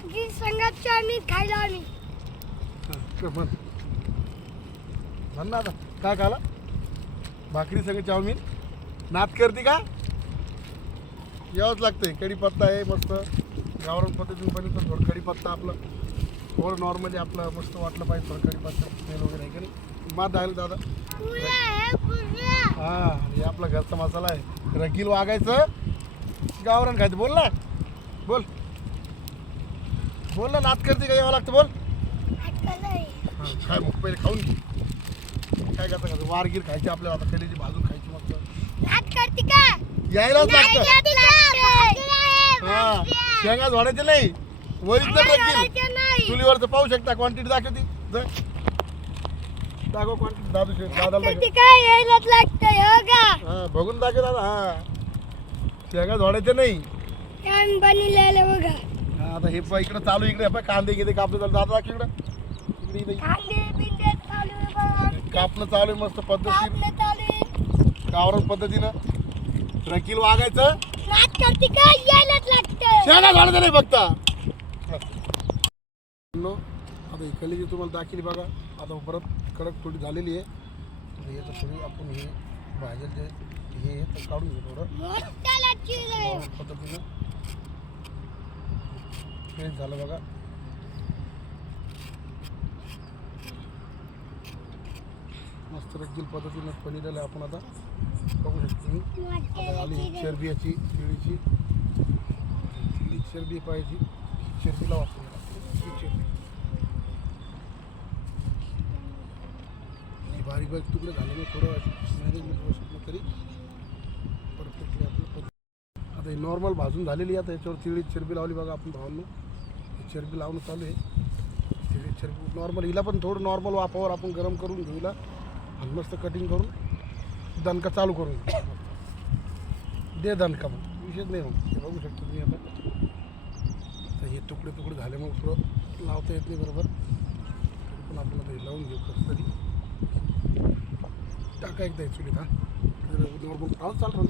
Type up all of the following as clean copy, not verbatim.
भाजी संगत चायनीज खायला आम्ही. म्हण ना आता काय खाला भाकरी सगळं चाऊमिन नात करते का यावंच लागतंय. कढीपत्ता आहे मस्त गावरान पद्धतीने पण थोडं कढीपत्ता आपलं थोडं नॉर्मली आपलं मस्त वाटलं पाहिजे थोडं कढीपत्ता तेल वगैरे आहे का नाही मात राहिलं दादा. हां हे आपला घरचा मसाला आहे. रगील वागायचं गावरान खायचं बोल ना बोल बोल ना नात करते का यावं लागतं बोल. हां काय मग पहिले खाऊन घे काय करता का वारगीर खायची आपल्याला आता कलेची भाजून खायची मस्त यायलाच लागतं. हां शेंगा झोडायचे नाही ओरिजिनल रगील चुलीवरचं पाहू शकता क्वांटिटी दाखवती दाखव क्वांटिटी दादू दादाला हां बघून दाखव दादा. हां शेंगा झोडायचे नाही. बघा हां आता हे इकडं चालू इकडे कांदे घेते कापले दादा दाखव इकडे इकडे कापणं चालू आहे मस्त पद्धतीने गावरान पद्धतीनं रकील वागायचं शेंगा झाडायचं नाही फक्त. आता ही कलेजी तुम्हाला दाखवली बघा आता परत कडक थोडी झालेली आहे. याचं थोडी आपण हे भाज्या जे हे तर काढून घेऊ थोडं पद्धतीनं फ्रेश झालं बघा. मस्त रगील पद्धतीनं पनीरला आपण आता बघू शकतो तुम्ही. आता आली चरबी याची केळीची चरबी पाहिजे चरबीला वापरू बारीक बारीक तुकडे झाले मी थोडं मॅनेजमेंट होऊ शकलं तरी परफेक्टली आपलं. आता ही नॉर्मल भाजून झालेली आहे. आता याच्यावर तिळी चरबी लावली बघा आपण भावांनो चरबी लावणं चालू आहे. तिळी चरबी नॉर्मल हिला पण थोडं नॉर्मल वाफावर आपण गरम करून घेऊ हिला आणि मस्त कटिंग करून दणका चालू करून दे दणका मग विशेष नाही मग हे बघू शकतो तुम्ही. आता हे तुकडे तुकडे झाले मग थोडं लावता येत नाही बरोबर पण आपण आता हे लावून घेऊ कसं तरी टाका एकदा चुलीत. हा नॉर्मल टाक चालतो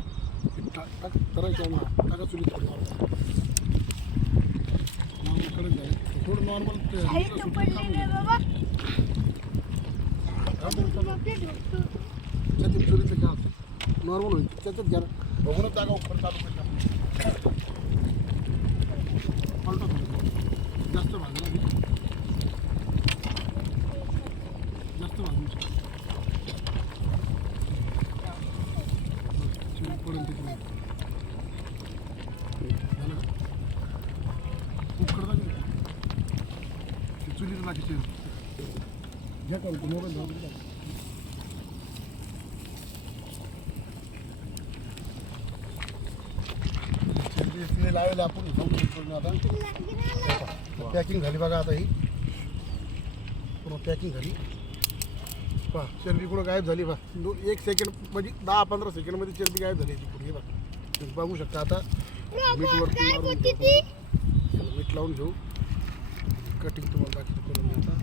टाक करायचं टाका चुलीत थोडी नॉर्मल कडक जाईल थोडं नॉर्मल चुलीचं घ्या नॉर्मल होईल त्याच्यात घ्या बघूनच जागा उपर चालू करता जास्त भाजला जास्त भाजून पडेल तिकडे उकडता चुलीला टाकायची घ्या का मोबाईल जाऊ लावले आपण आता पॅकिंग झाली बघा. आता ही पूर्ण पॅकिंग झाली पहा. चरबी कुठं गायब झाली बा 1 सेकंड म्हणजे 10-15 सेकंडमध्ये चरबी गायब झाली ती पुढे बघा तुम्ही बघू शकता. आता मीठवरती मीठ लावून घेऊ कटिंग तुम्हाला दाखवतो करून मी आता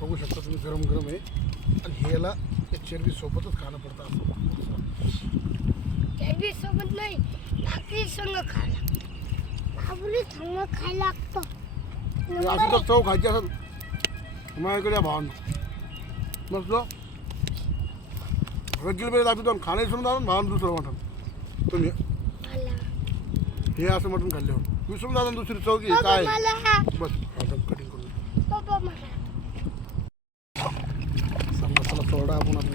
बघू शकता तुम्ही गरम गरम आहे आणि ह्याला चरबी सोबतच खाणं पडतं असं चरबी सोबत नाही भाकरी संग खायला भाकरी संग खायला लागतं. असं तर चव खायची असं माझ्याकडे भावांना मस्त रगील बेल दाखवतो खाणे सोडून दादा भावानं दुसरं मटण तुम्ही हे असं मटण खाल्ल्यावर विसरून दादा दुसरी चौकी काय बस कटिंग करून मसाला सोडा आपण आता